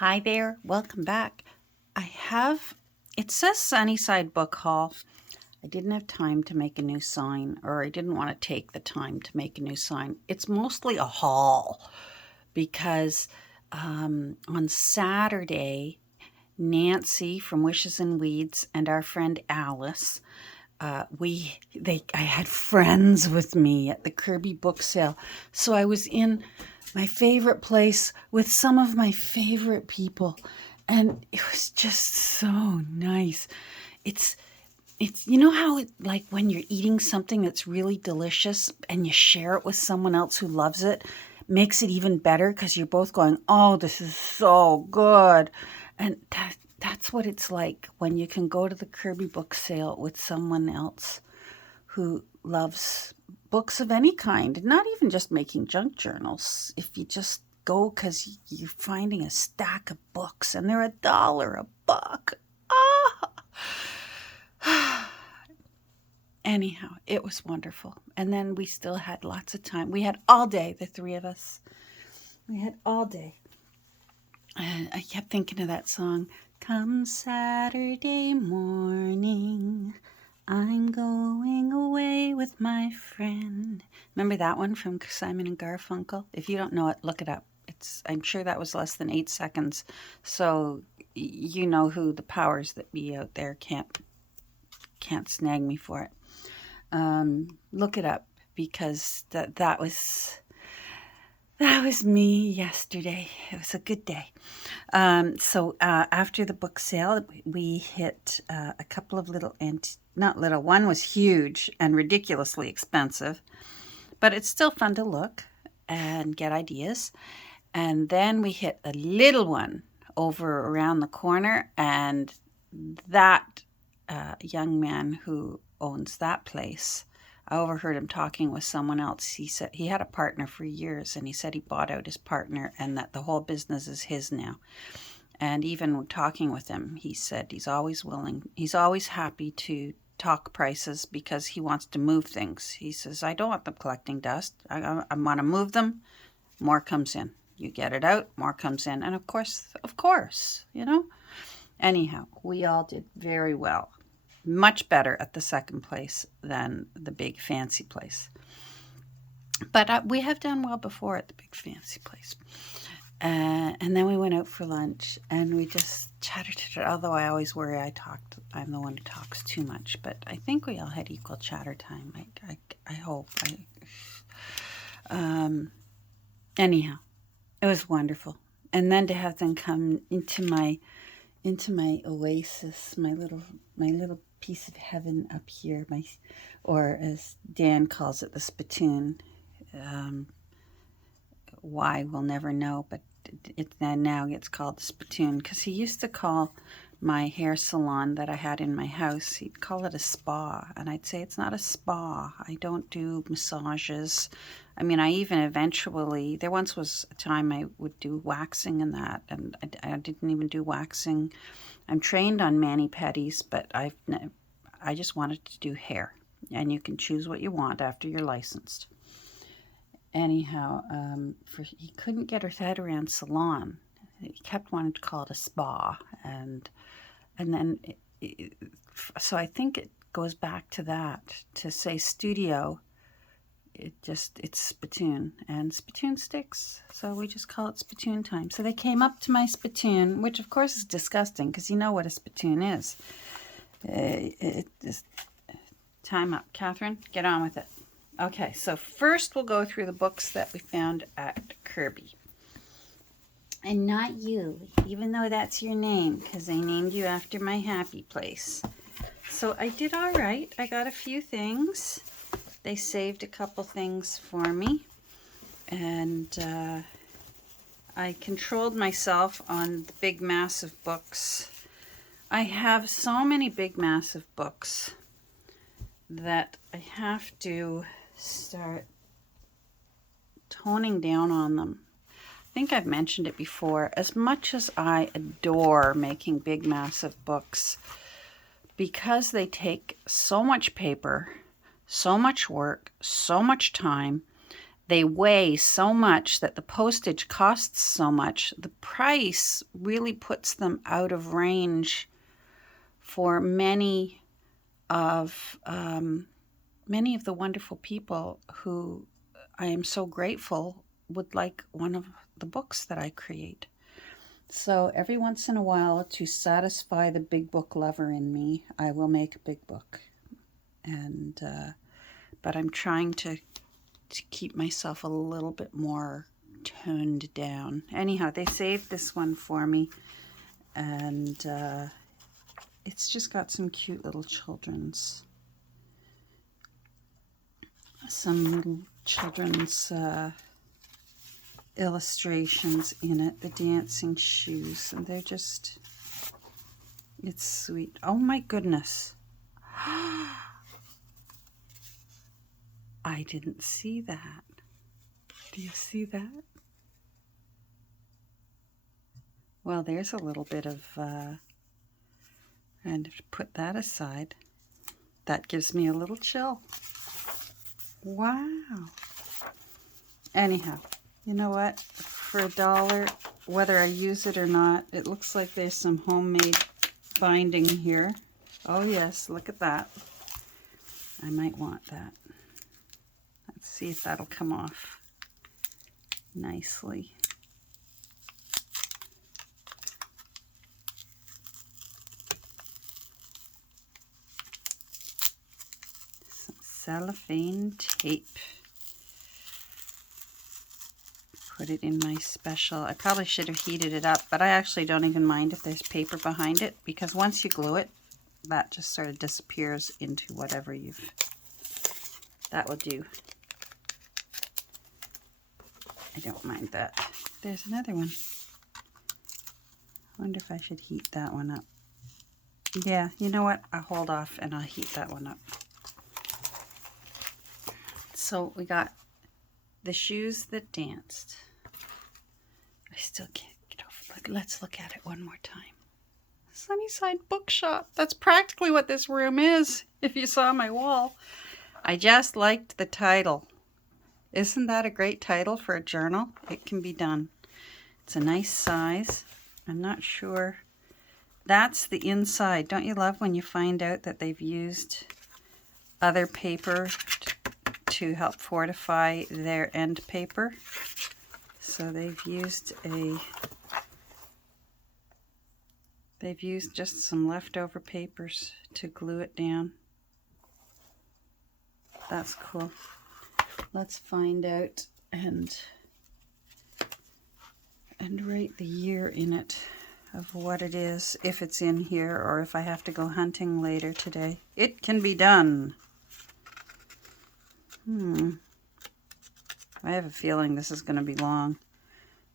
Hi there, welcome back. It says Sunnyside Book Hall. I didn't have time to make a new sign, or I didn't want to take the time to make a new sign. It's mostly a hall because on Saturday, Nancy from Wishes and Weeds and our friend Alice, I had friends with me at the Kirby book sale. So I was in my favorite place with some of my favorite people, and it was just so nice. It's you know how like when you're eating something that's really delicious and you share it with someone else who loves it, makes it even better because you're both going, "Oh, this is so good." And that's what it's like when you can go to the Kirby book sale with someone else who loves books of any kind, not even just making junk journals. If you just go because you're finding a stack of books and they're $1 a book. Anyhow, it was wonderful. And then we still had lots of time. We had all day, the three of us. We had all day. And I kept thinking of that song, "Come Saturday morning, I'm going away with my friend." Remember that one from Simon and Garfunkel? If you don't know it, look it up. I'm sure that was less than 8 seconds. So you know who the powers that be out there can't snag me for it. Look it up because that was me yesterday. It was a good day. So after the book sale, we hit a couple of little, not little, one was huge and ridiculously expensive, but it's still fun to look and get ideas. And then we hit a little one over around the corner, and that young man who owns that place, I overheard him talking with someone else. He said he had a partner for years, and he said he bought out his partner and that the whole business is his now. And even talking with him, he said he's always happy to talk prices because he wants to move things. He says, "I don't want them collecting dust. I want to move them. More comes in. You get it out, more comes in." And of course, you know. Anyhow, we all did very well. Much better at the second place than the big fancy place. But we have done well before at the big fancy place. And then we went out for lunch and we just chattered. Although I always worry I'm the one who talks too much. But I think we all had equal chatter time. I hope. Anyhow, it was wonderful. And then to have them come into my oasis, my little piece of heaven up here, or as Dan calls it, the spittoon. Why we'll never know, but it now gets called the spittoon because he used to call my hair salon that I had in my house, he'd call it a spa, and I'd say it's not a spa. I don't do massages. I mean, I even eventually, there once was a time I would do waxing and that, and I didn't even do waxing. I'm trained on mani-pedis, but I just wanted to do hair, and you can choose what you want after you're licensed. Anyhow, he couldn't get his head around salon. He kept wanting to call it a spa, and then so I think it goes back to that, to say studio. It's spittoon, and spittoon sticks, so we just call it spittoon time. So they came up to my spittoon, which of course is disgusting because you know what a spittoon is. Time up, Catherine, get on with it. Okay, so first we'll go through the books that we found at Kirby. And not you, even though that's your name, because I named you after my happy place. So I did all right. I got a few things. They saved a couple things for me. And I controlled myself on the big, massive books. I have so many big, massive books that I have to start toning down on them. I think I've mentioned it before. As much as I adore making big, massive books, because they take so much paper, so much work, so much time, they weigh so much that the postage costs so much. The price really puts them out of range for many of the wonderful people who I am so grateful would like one of the books that I create. So every once in a while, to satisfy the big book lover in me, I will make a big book. And but I'm trying to keep myself a little bit more toned down. Anyhow, they saved this one for me, and it's just got some cute little children's illustrations in it, the dancing shoes, and they're just, it's sweet. Oh my goodness. I didn't see that. Do you see that? Well, there's a little bit of, and to put that aside, that gives me a little chill. Wow. Anyhow, you know what? For $1, whether I use it or not, it looks like there's some homemade binding here. Oh yes, look at that. I might want that. Let's see if that'll come off nicely. Some cellophane tape. Put it in my special. I probably should have heated it up, but I actually don't even mind if there's paper behind it, because once you glue it, that just sort of disappears into whatever you've... That will do. I don't mind that. There's another one. I wonder if I should heat that one up. Yeah, you know what? I'll hold off and I'll heat that one up. So we got the shoes that danced. I still can't get over it. Let's look at it one more time. Sunnyside Bookshop. That's practically what this room is, if you saw my wall. I just liked the title. Isn't that a great title for a journal? It can be done. It's a nice size. I'm not sure. That's the inside. Don't you love when you find out that they've used other paper to help fortify their end paper? So they've used just some leftover papers to glue it down. That's cool. Let's find out and write the year in it of what it is, if it's in here or if I have to go hunting later today. It can be done. I have a feeling this is going to be long.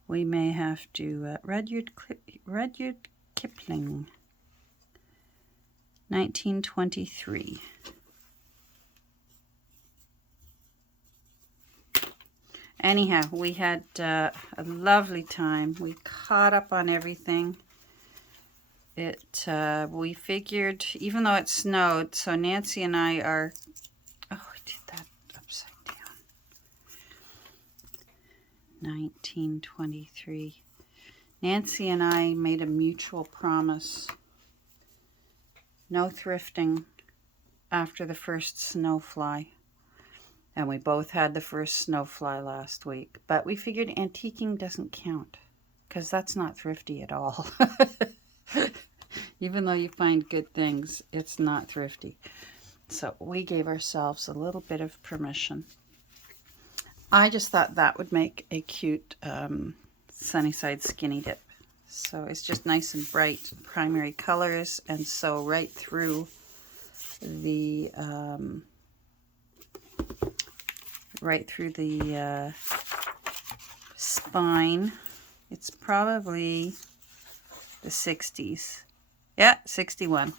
We may have to... Rudyard Kipling, 1923. Anyhow, we had a lovely time. We caught up on everything. We figured, even though it snowed, so Nancy and I are... Oh, I did that upside down. 1923. Nancy and I made a mutual promise. No thrifting after the first snowfly. And we both had the first snowfly last week. But we figured antiquing doesn't count, because that's not thrifty at all. Even though you find good things, it's not thrifty. So we gave ourselves a little bit of permission. I just thought that would make a cute Sunnyside skinny dip. So it's just nice and bright primary colors, and so right through the spine. It's probably the 60s. Yeah, 61.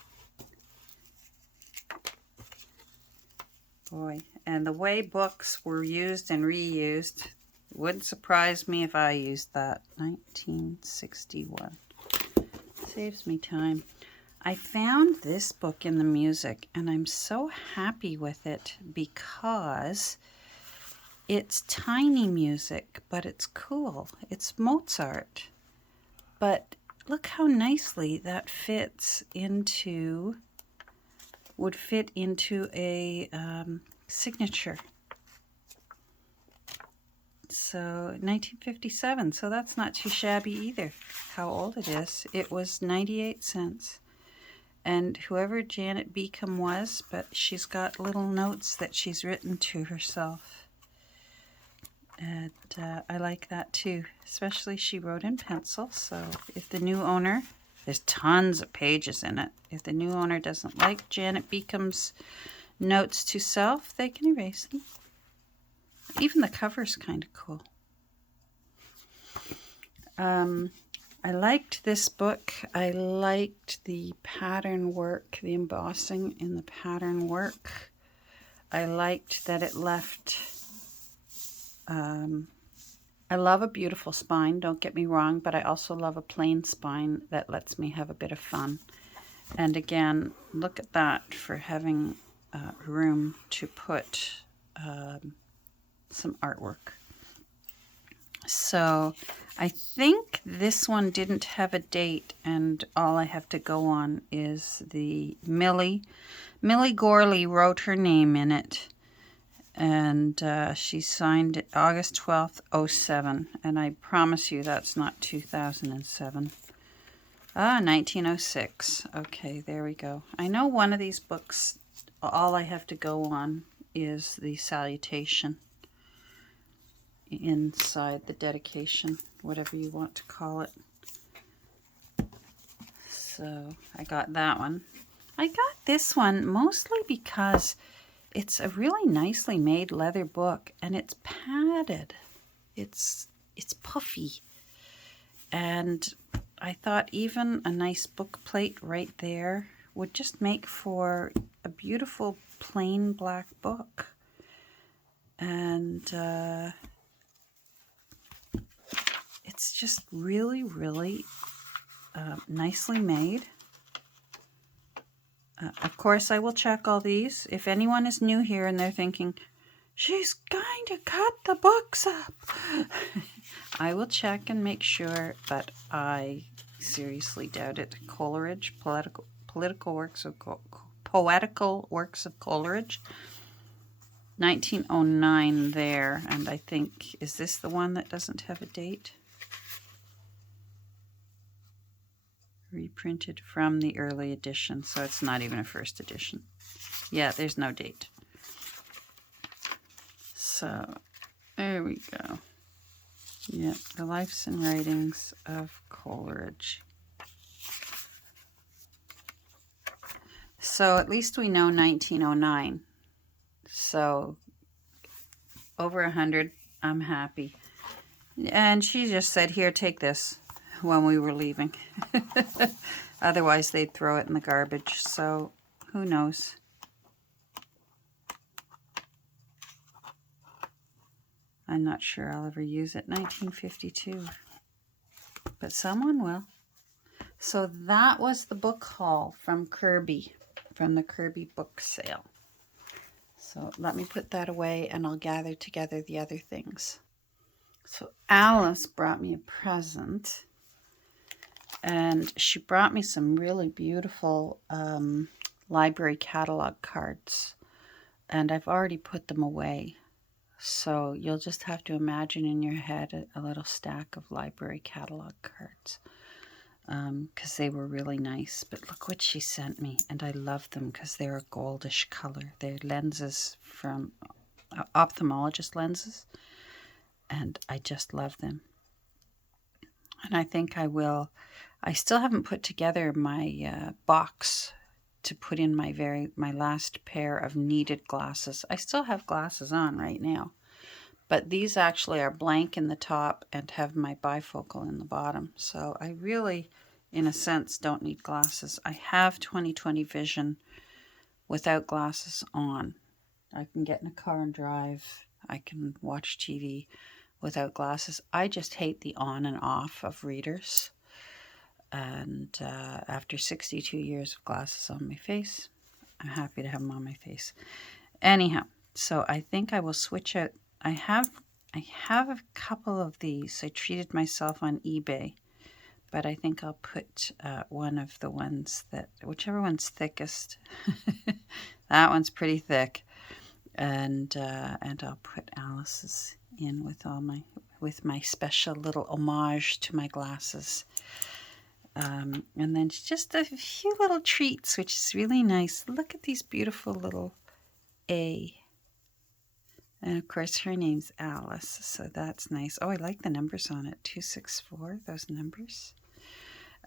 Boy, and the way books were used and reused, it wouldn't surprise me if I used that. 1961. Saves me time. I found this book in the music, and I'm so happy with it because It's tiny music, but it's cool. It's Mozart. But look how nicely that would fit into a signature. So 1957, so that's not too shabby either. How old it is. It was 98 cents. And whoever Janet Beacom was, but she's got little notes that she's written to herself. And I like that too. Especially she wrote in pencil, so if the new owner, there's tons of pages in it. If the new owner doesn't like Janet Beacom's notes to self, they can erase them. Even the cover's kind of cool. I liked this book. I liked the pattern work, the embossing in the pattern work. I liked that it left... I love a beautiful spine, don't get me wrong, but I also love a plain spine that lets me have a bit of fun. And again, look at that for having room to put some artwork. So I think this one didn't have a date, and all I have to go on is the Millie. Millie Gorley wrote her name in it, and she signed it August 12th, 07, and I promise you that's not 2007. 1906. Okay, there we go. I know one of these books, all I have to go on is the salutation inside the dedication, whatever you want to call it. So I got that one. I got this one mostly because it's a really nicely made leather book, and it's padded. It's puffy. And I thought even a nice book plate right there would just make for a beautiful plain black book. And it's just really, really nicely made. Of course, I will check all these. If anyone is new here and they're thinking, she's going to cut the books up, I will check and make sure, but I seriously doubt it. Coleridge, poetical works of Coleridge, 1909 there, and I think, is this the one that doesn't have a date? Reprinted from the early edition, so it's not even a first edition. Yeah, there's no date. So, there we go. Yeah, the Lives and Writings of Coleridge. So at least we know 1909. So over 100, I'm happy. And she just said, here, take this, when we were leaving. Otherwise, they'd throw it in the garbage. So who knows? I'm not sure I'll ever use it. 1952. But someone will. So that was the book haul from Kirby, from the Kirby book sale. So let me put that away and I'll gather together the other things. So Alice brought me a present, and she brought me some really beautiful library catalog cards, and I've already put them away. So you'll just have to imagine in your head a little stack of library catalog cards, because they were really nice. But look what she sent me, and I love them because they're a goldish color. They're lenses from ophthalmologist lenses, and I just love them. And I think I will. I still haven't put together my box to put in my last pair of needed glasses. I still have glasses on right now, but these actually are blank in the top and have my bifocal in the bottom. So I really, in a sense, don't need glasses. I have 20/20 vision without glasses on. I can get in a car and drive. I can watch TV without glasses. I just hate the on and off of readers. And after 62 years of glasses on my face, I'm happy to have them on my face. Anyhow, so I think I will switch out. I have a couple of these. I treated myself on eBay, but I think I'll put one of the ones whichever one's thickest. That one's pretty thick, and I'll put Alice's in with my special little homage to my glasses. And then just a few little treats, which is really nice. Look at these beautiful little A. And of course, her name's Alice, so that's nice. Oh, I like the numbers on it. 264, those numbers.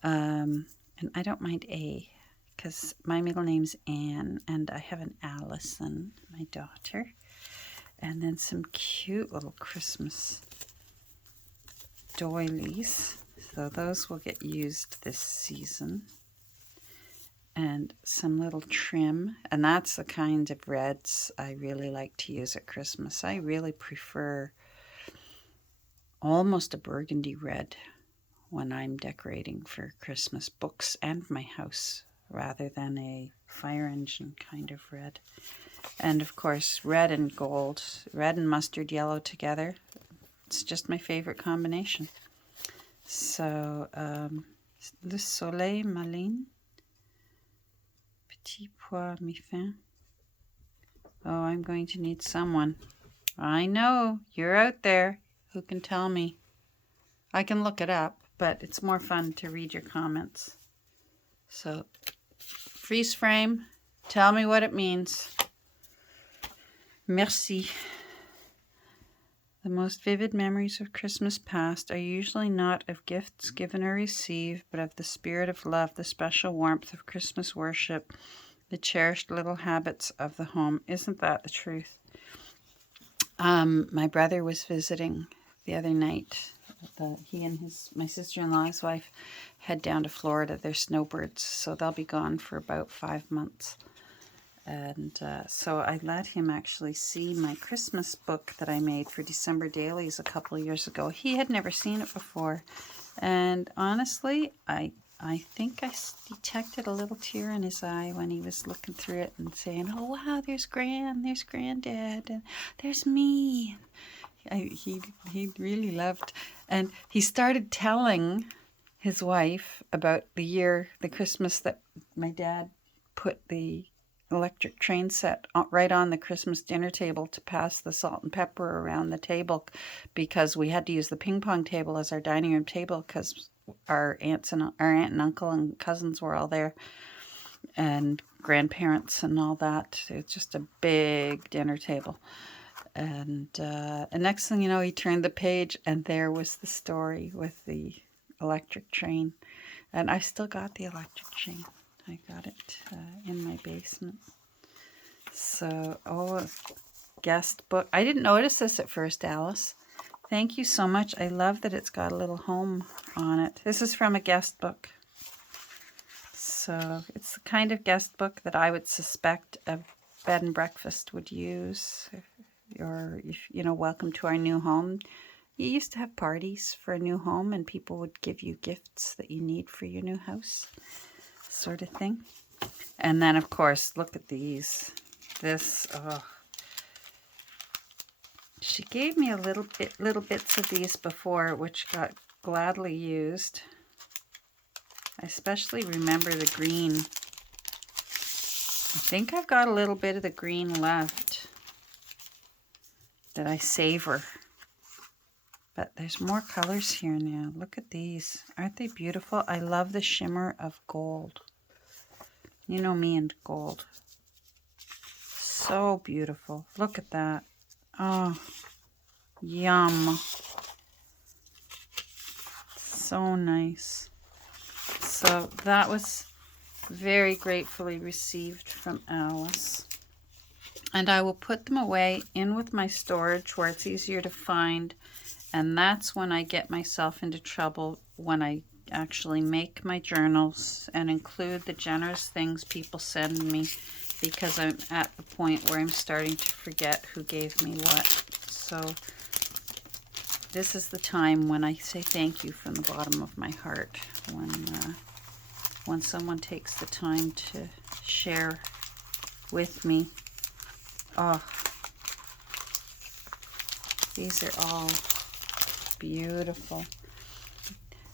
And I don't mind A, because my middle name's Anne, and I have an Allison, my daughter. And then some cute little Christmas doilies. So those will get used this season. And some little trim. And that's the kind of reds I really like to use at Christmas. I really prefer almost a burgundy red when I'm decorating for Christmas, books and my house, rather than a fire engine kind of red. And of course, red and gold, red and mustard yellow together. It's just my favorite combination. So, Le Soleil Malin, Petit Pois Mi-Fin. Oh, I'm going to need someone. I know, you're out there who can tell me. I can look it up, but it's more fun to read your comments. So, freeze frame, tell me what it means. Merci. The most vivid memories of Christmas past are usually not of gifts given or received, but of the spirit of love, the special warmth of Christmas worship, the cherished little habits of the home. Isn't that the truth? My brother was visiting the other night. He and my sister-in-law's wife head down to Florida. They're snowbirds, so they'll be gone for about 5 months. And so I let him actually see my Christmas book that I made for December dailies a couple of years ago. He had never seen it before. And honestly, I think I detected a little tear in his eye when he was looking through it and saying, oh, wow, there's Granddad, and there's me. He really loved. And he started telling his wife about the Christmas that my dad put the electric train set right on the Christmas dinner table to pass the salt and pepper around the table, because we had to use the ping pong table as our dining room table because our aunt and uncle and cousins were all there, and grandparents and all that. It's just a big dinner table. And next thing you know, he turned the page and there was the story with the electric train. And I still got the electric train. I got it in my basement. So, guest book. I didn't notice this at first, Alice. Thank you so much. I love that it's got a little home on it. This is from a guest book. So, it's the kind of guest book that I would suspect a bed and breakfast would use. Or, if welcome to our new home. You used to have parties for a new home and people would give you gifts that you need for your new house. Sort of thing. And then, of course, look at these. She gave me little bits of these before, which got gladly used. I especially remember the green. I think I've got a little bit of the green left that I savor. But there's more colors here now. Look at these. Aren't they beautiful? I love the shimmer of gold. You know me and gold. So beautiful. Look at that. Oh, yum. So nice. So that was very gratefully received from Alice. And I will put them away in with my storage where it's easier to find. And that's when I get myself into trouble, when I actually make my journals and include the generous things people send me, because I'm at the point where I'm starting to forget who gave me what. So this is the time when I say thank you from the bottom of my heart, when someone takes the time to share with me. Oh, These are all beautiful.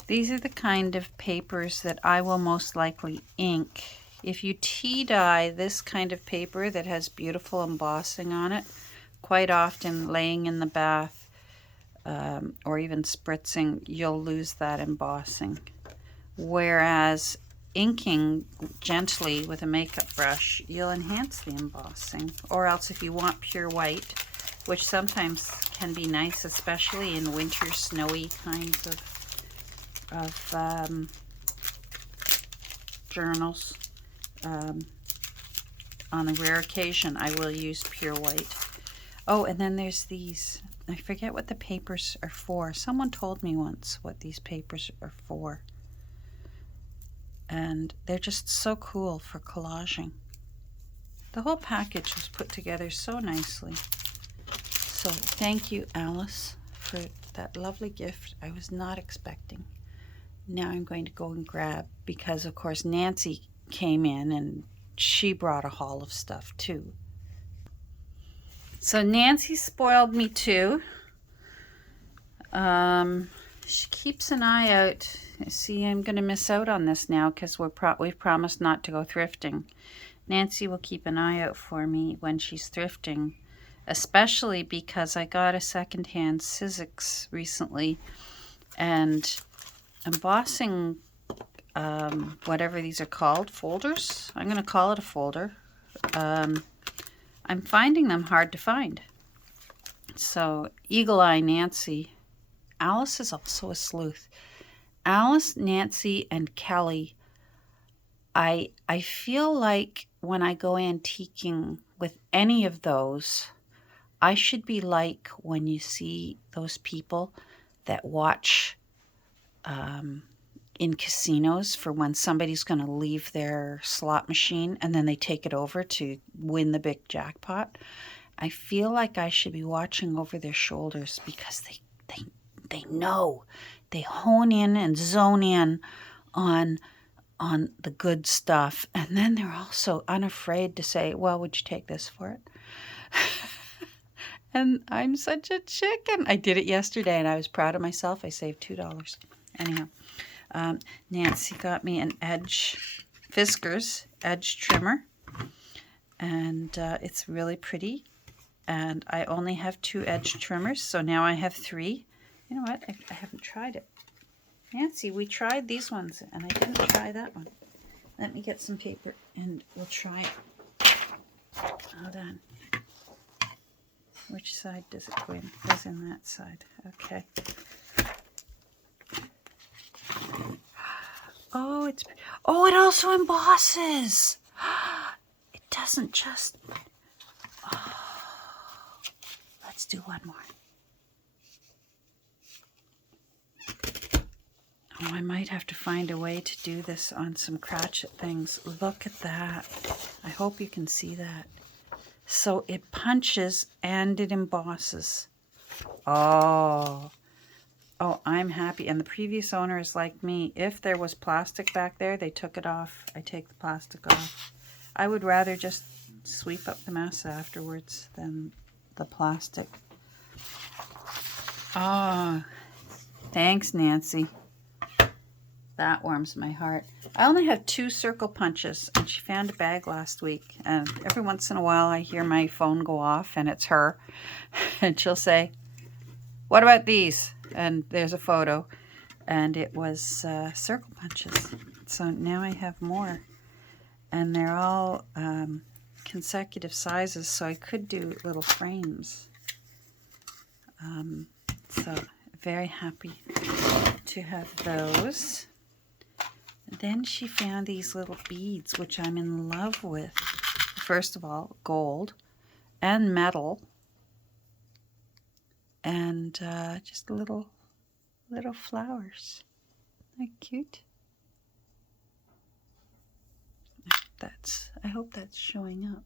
These are the kind of papers that I will most likely ink. If you tea dye this kind of paper that has beautiful embossing on it, quite often laying in the bath or even spritzing, you'll lose that embossing. Whereas inking gently with a makeup brush, you'll enhance the embossing. Or else if you want pure white, which sometimes can be nice, especially in winter snowy kinds of journals. On a rare occasion, I will use pure white. Oh, and then there's these. I forget what the papers are for. Someone told me once what these papers are for. And they're just so cool for collaging. The whole package was put together so nicely. So thank you, Alice, for that lovely gift I was not expecting. Now I'm going to go and grab, because of course Nancy came in and she brought a haul of stuff too. So Nancy spoiled me too. She keeps an eye out. See, I'm going to miss out on this now because we've promised not to go thrifting. Nancy will keep an eye out for me when she's thrifting, especially because I got a secondhand Sizzix recently, and embossing, whatever these are called, folders? I'm going to call it a folder. I'm finding them hard to find. So Eagle Eye Nancy, Alice is also a sleuth. Alice, Nancy, and Kelly, I feel like when I go antiquing with any of those, I should be like when you see those people that watch in casinos for when somebody's going to leave their slot machine and then they take it over to win the big jackpot. I feel like I should be watching over their shoulders because they know. They hone in and zone in on the good stuff. And then they're also unafraid to say, well, would you take this for it? And I'm such a chicken. I did it yesterday and I was proud of myself. I saved $2. Anyhow, Nancy got me an Fiskars edge trimmer. And it's really pretty. And I only have 2 edge trimmers, so now I have 3. You know what? I haven't tried it. Nancy, we tried these ones, and I didn't try that one. Let me get some paper, and we'll try it. Hold on. Which side does it go in? It goes in that side. Okay. Oh, it also embosses. It doesn't just... Let's do one more. Oh, I might have to find a way to do this on some Cratchit things. Look at that. I hope you can see that. So it punches and it embosses. Oh, I'm happy. And the previous owner is like me. If there was plastic back there, they took it off. I take the plastic off. I would rather just sweep up the mess afterwards than the plastic. Oh, thanks, Nancy. That warms my heart. I only have 2 circle punches, and she found a bag last week. And every once in a while, I hear my phone go off, and it's her. And she'll say, what about these? And there's a photo. And it was circle punches. So now I have more. And they're all consecutive sizes, so I could do little frames. So very happy to have those. Then she found these little beads, which I'm in love with. First of all, gold and metal, and just little flowers. Isn't that cute? I hope that's showing up.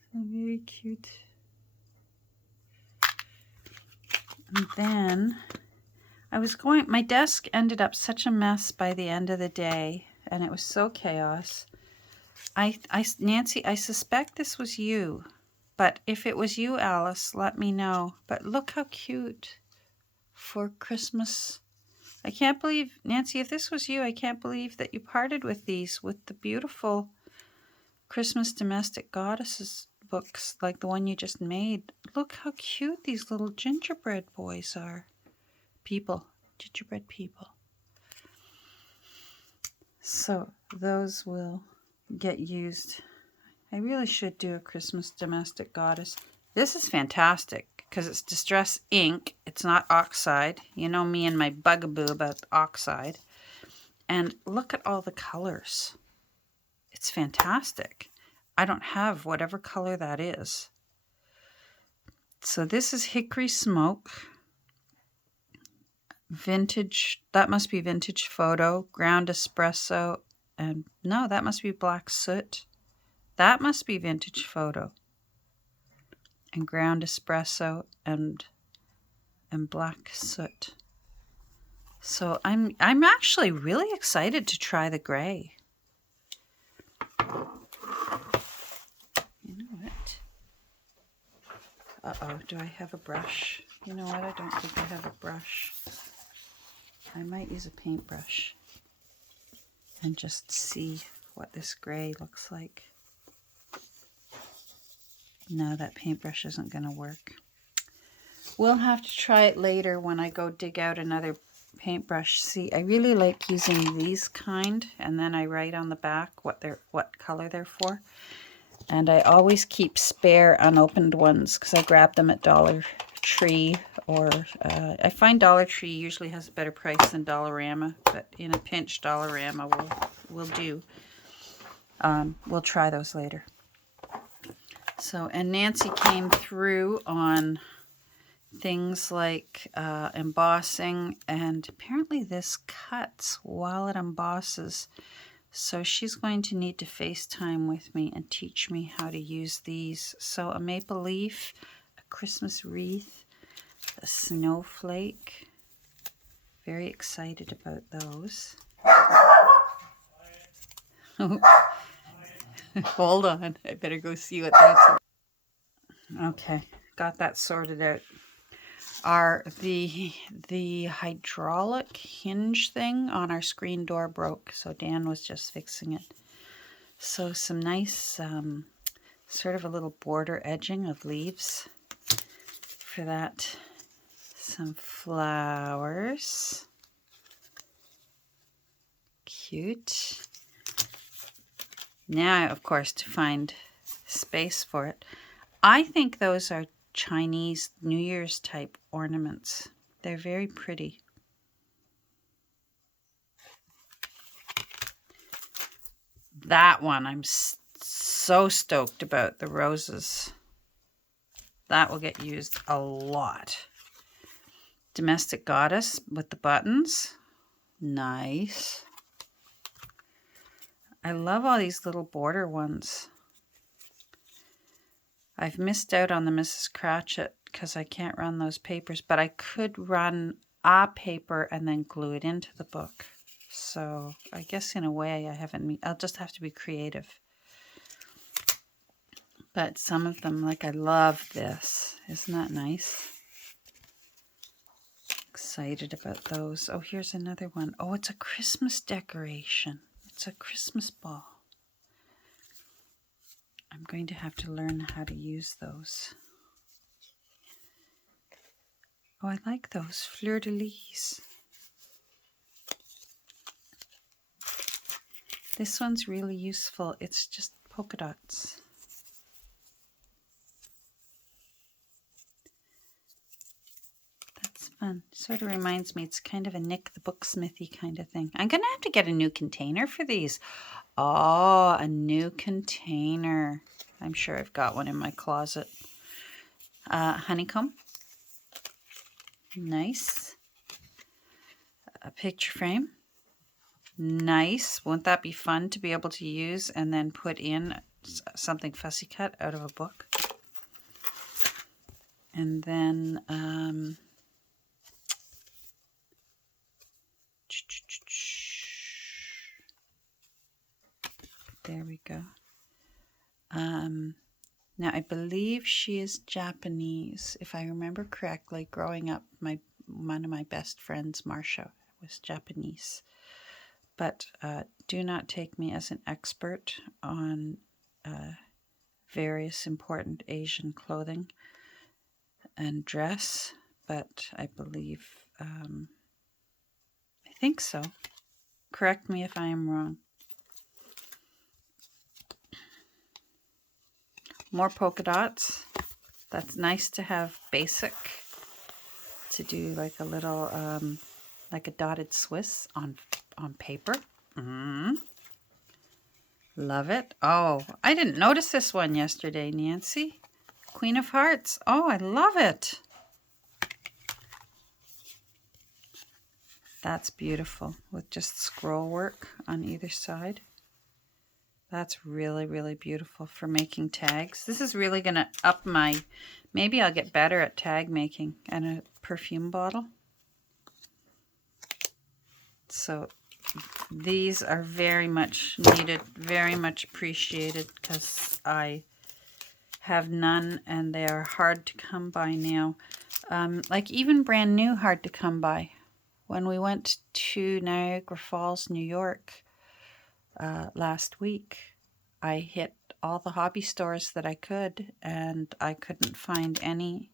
So very cute. And then my desk ended up such a mess by the end of the day, and it was so chaos. Nancy, I suspect this was you. But if it was you, Alice, let me know. But look how cute for Christmas. I can't believe, Nancy, if this was you, I can't believe that you parted with these, with the beautiful Christmas Domestic Goddesses books like the one you just made. Look how cute these little gingerbread boys are. People, gingerbread people. So those will get used. I really should do a Christmas Domestic Goddess. This is fantastic because it's distress ink. It's not oxide. You know me and my bugaboo about oxide. And look at all the colors. It's fantastic. I don't have whatever color that is. So this is Hickory Smoke. Vintage, that must be Vintage Photo. Ground Espresso. And no, that must be Black Soot. That must be Vintage Photo. And Ground Espresso and Black Soot. So I'm actually really excited to try the gray. You know what? Uh-oh, do I have a brush? You know what? I don't think I have a brush. I might use a paintbrush and just see what this gray looks like. No, that paintbrush isn't going to work. We'll have to try it later when I go dig out another paintbrush. See, I really like using these kind, and then I write on the back what color they're for. And I always keep spare unopened ones because I grab them at Dollar Tree, or I find Dollar Tree usually has a better price than Dollarama, but in a pinch Dollarama will do. We'll try those later. So, and Nancy came through on things like embossing, and apparently this cuts while it embosses. So she's going to need to FaceTime with me and teach me how to use these. So a maple leaf, a Christmas wreath, a snowflake. Very excited about those. Hold on, I better go see what that's like. Okay, got that sorted out. The hydraulic hinge thing on our screen door broke, so Dan was just fixing it. So some nice sort of a little border edging of leaves for that. Some flowers. Cute. Now, of course, to find space for it. I think those are Chinese New Year's type ornaments. They're very pretty. That one I'm so stoked about, the roses. That will get used a lot. Domestic Goddess with the buttons. Nice. I love all these little border ones. I've missed out on the Mrs. Cratchit because I can't run those papers, but I could run a paper and then glue it into the book. So I guess in a way I'll just have to be creative. But some of them, like I love this. Isn't that nice? Excited about those. Oh, here's another one. Oh, it's a Christmas decoration. It's a Christmas ball. I'm going to have to learn how to use those. Oh, I like those fleur-de-lis. This one's really useful. It's just polka dots. That's fun. Sort of reminds me, it's kind of a Nick the Booksmithy kind of thing. I'm going to have to get a new container for these. Oh, a new container. I'm sure I've got one in my closet. Honeycomb. Nice. A picture frame. Nice. Won't that be fun to be able to use and then put in something fussy cut out of a book? And then There we go. Now, I believe she is Japanese. If I remember correctly, growing up, one of my best friends, Marsha, was Japanese. But do not take me as an expert on various important Asian clothing and dress, but I believe, I think so. Correct me if I am wrong. More polka dots. That's nice to have basic, to do like a little, like a dotted Swiss on paper. Love it. Oh, I didn't notice this one yesterday, Nancy. Queen of Hearts. Oh, I love it. That's beautiful with just scroll work on either side. That's really, really beautiful for making tags. This is really going to up my, maybe I'll get better at tag making and a perfume bottle. So these are very much needed, very much appreciated, because I have none and they are hard to come by now. Like even brand new, hard to come by. When we went to Niagara Falls, New York, last week, I hit all the hobby stores that I could, and I couldn't find any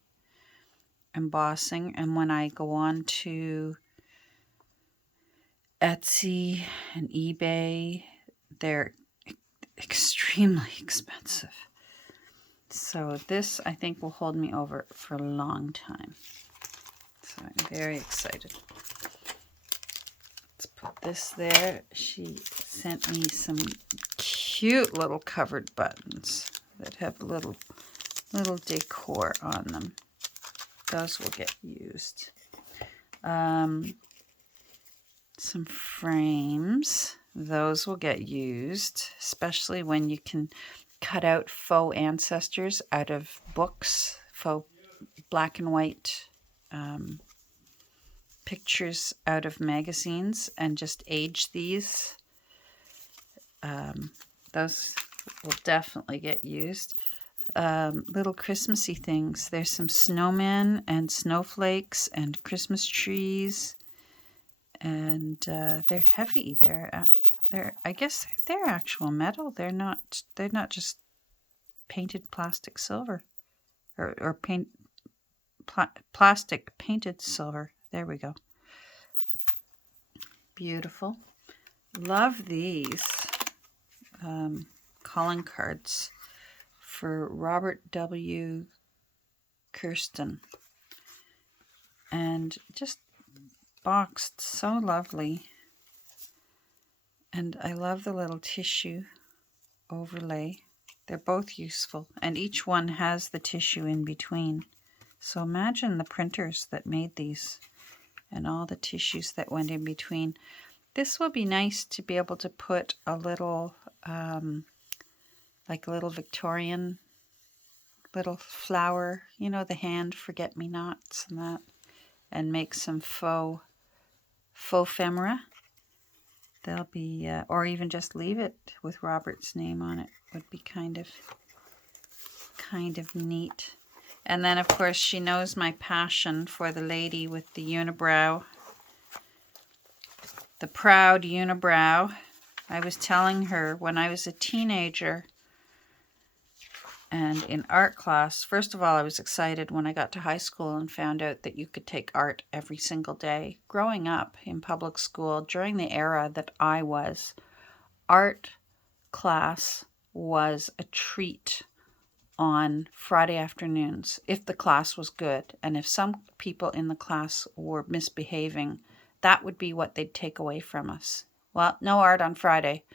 embossing. And when I go on to Etsy and eBay, they're extremely expensive. So this, I think, will hold me over for a long time. So I'm very excited. Let's put this there. She sent me some cute little covered buttons that have little decor on them. Those will get used. Some frames. Those will get used, especially when you can cut out faux ancestors out of books, faux black and white pictures out of magazines, and just age these. Those will definitely get used. Little Christmassy things. There's some snowmen and snowflakes and Christmas trees, and they're heavy. They're I guess they're actual metal. They're not just painted plastic silver, or plastic painted silver. There we go. Beautiful. Love these calling cards for Robert W. Kirsten. And just boxed so lovely. And I love the little tissue overlay. They're both useful. And each one has the tissue in between. So imagine the printers that made these and all the tissues that went in between. This will be nice to be able to put a little, like a little Victorian little flower, you know, the hand forget-me-nots and that, and make some faux ephemera. They'll be, or even just leave it with Robert's name on it, would be kind of neat. And then, of course, she knows my passion for the lady with the unibrow, the proud unibrow. I was telling her when I was a teenager and in art class, first of all, I was excited when I got to high school and found out that you could take art every single day. Growing up in public school, during the era that I was, art class was a treat on Friday afternoons, if the class was good. And if some people in the class were misbehaving, that would be what they'd take away from us. Well, no art on Friday.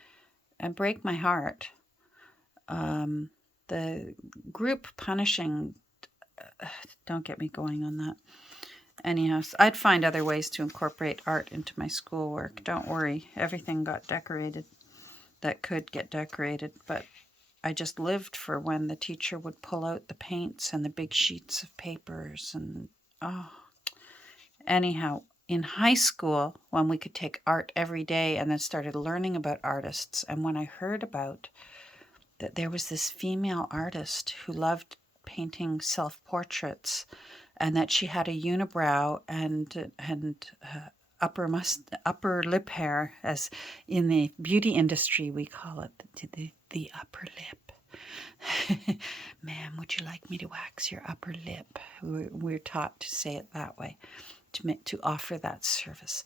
And break my heart. The group punishing, don't get me going on that. Anyhow, I'd find other ways to incorporate art into my schoolwork. Don't worry, everything got decorated that could get decorated, but I just lived for when the teacher would pull out the paints and the big sheets of papers and, oh. Anyhow, in high school, when we could take art every day, and then started learning about artists, and when I heard about that there was this female artist who loved painting self-portraits, and that she had a unibrow and upper lip hair, as in the beauty industry we call it, the upper lip. Ma'am, would you like me to wax your upper lip? We're taught to say it that way, to offer that service.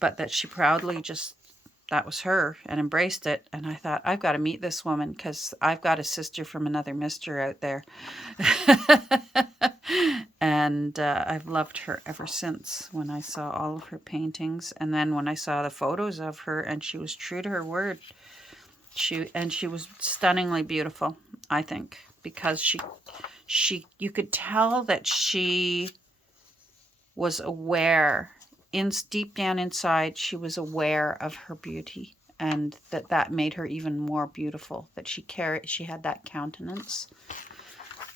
But that she proudly just, that was her, and embraced it. And I thought, I've got to meet this woman, because I've got a sister from another mister out there. And I've loved her ever since, when I saw all of her paintings. And then when I saw the photos of her, and she was true to her word. She was stunningly beautiful, I think, because you could tell that she was aware, deep down inside, she was aware of her beauty, and that made her even more beautiful, that she had that countenance.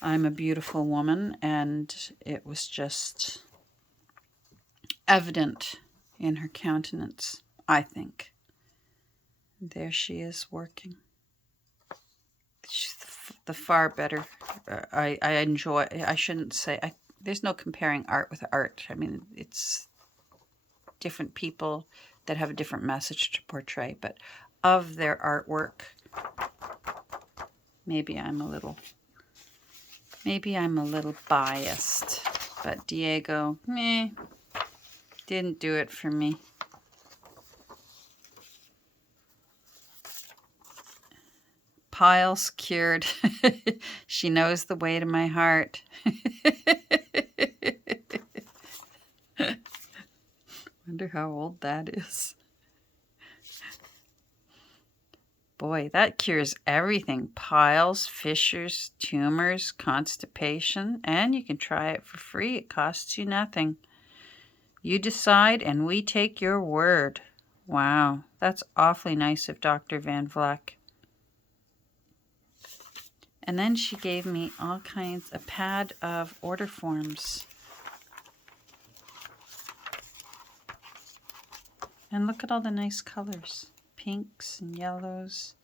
I'm a beautiful woman, and it was just evident in her countenance, I think. There she is working. She's the far better. I enjoy, I shouldn't say, there's no comparing art with art. I mean, it's different people that have a different message to portray, but of their artwork, maybe I'm a little biased, but Diego, didn't do it for me. Piles cured. She knows the way to my heart. Wonder how old that is. Boy, that cures everything. Piles, fissures, tumors, constipation, and you can try it for free. It costs you nothing. You decide, and we take your word. Wow, that's awfully nice of Dr. Van Vleck. And then she gave me a pad of order forms. And look at all the nice colors. Pinks and yellows.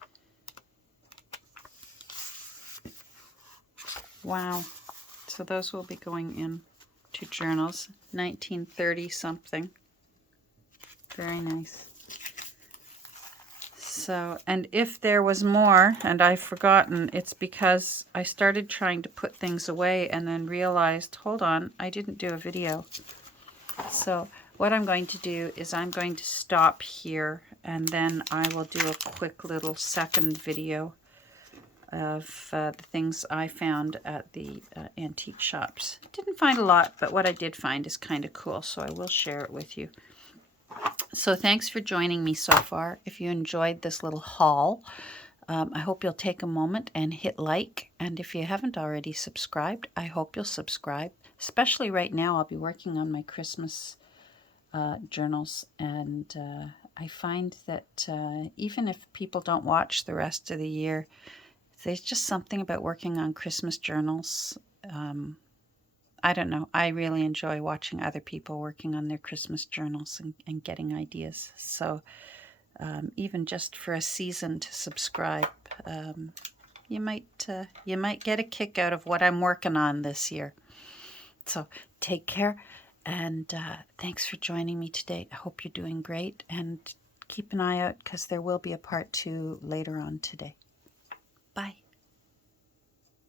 Wow. So those will be going in to journals. 1930 something. Very nice. So, and if there was more and I've forgotten, it's because I started trying to put things away and then realized, hold on, I didn't do a video. So what I'm going to do is I'm going to stop here, and then I will do a quick little second video of the things I found at the antique shops. Didn't find a lot, but what I did find is kind of cool, so I will share it with you. So thanks for joining me so far. If you enjoyed this little haul, I hope you'll take a moment and hit like. And if you haven't already subscribed, I hope you'll subscribe. Especially right now, I'll be working on my Christmas journals. And I find that even if people don't watch the rest of the year, there's just something about working on Christmas journals. I don't know. I really enjoy watching other people working on their Christmas journals and getting ideas. So even just for a season to subscribe, you might get a kick out of what I'm working on this year. So take care, and thanks for joining me today. I hope you're doing great, and keep an eye out because there will be a part 2 later on today. Bye.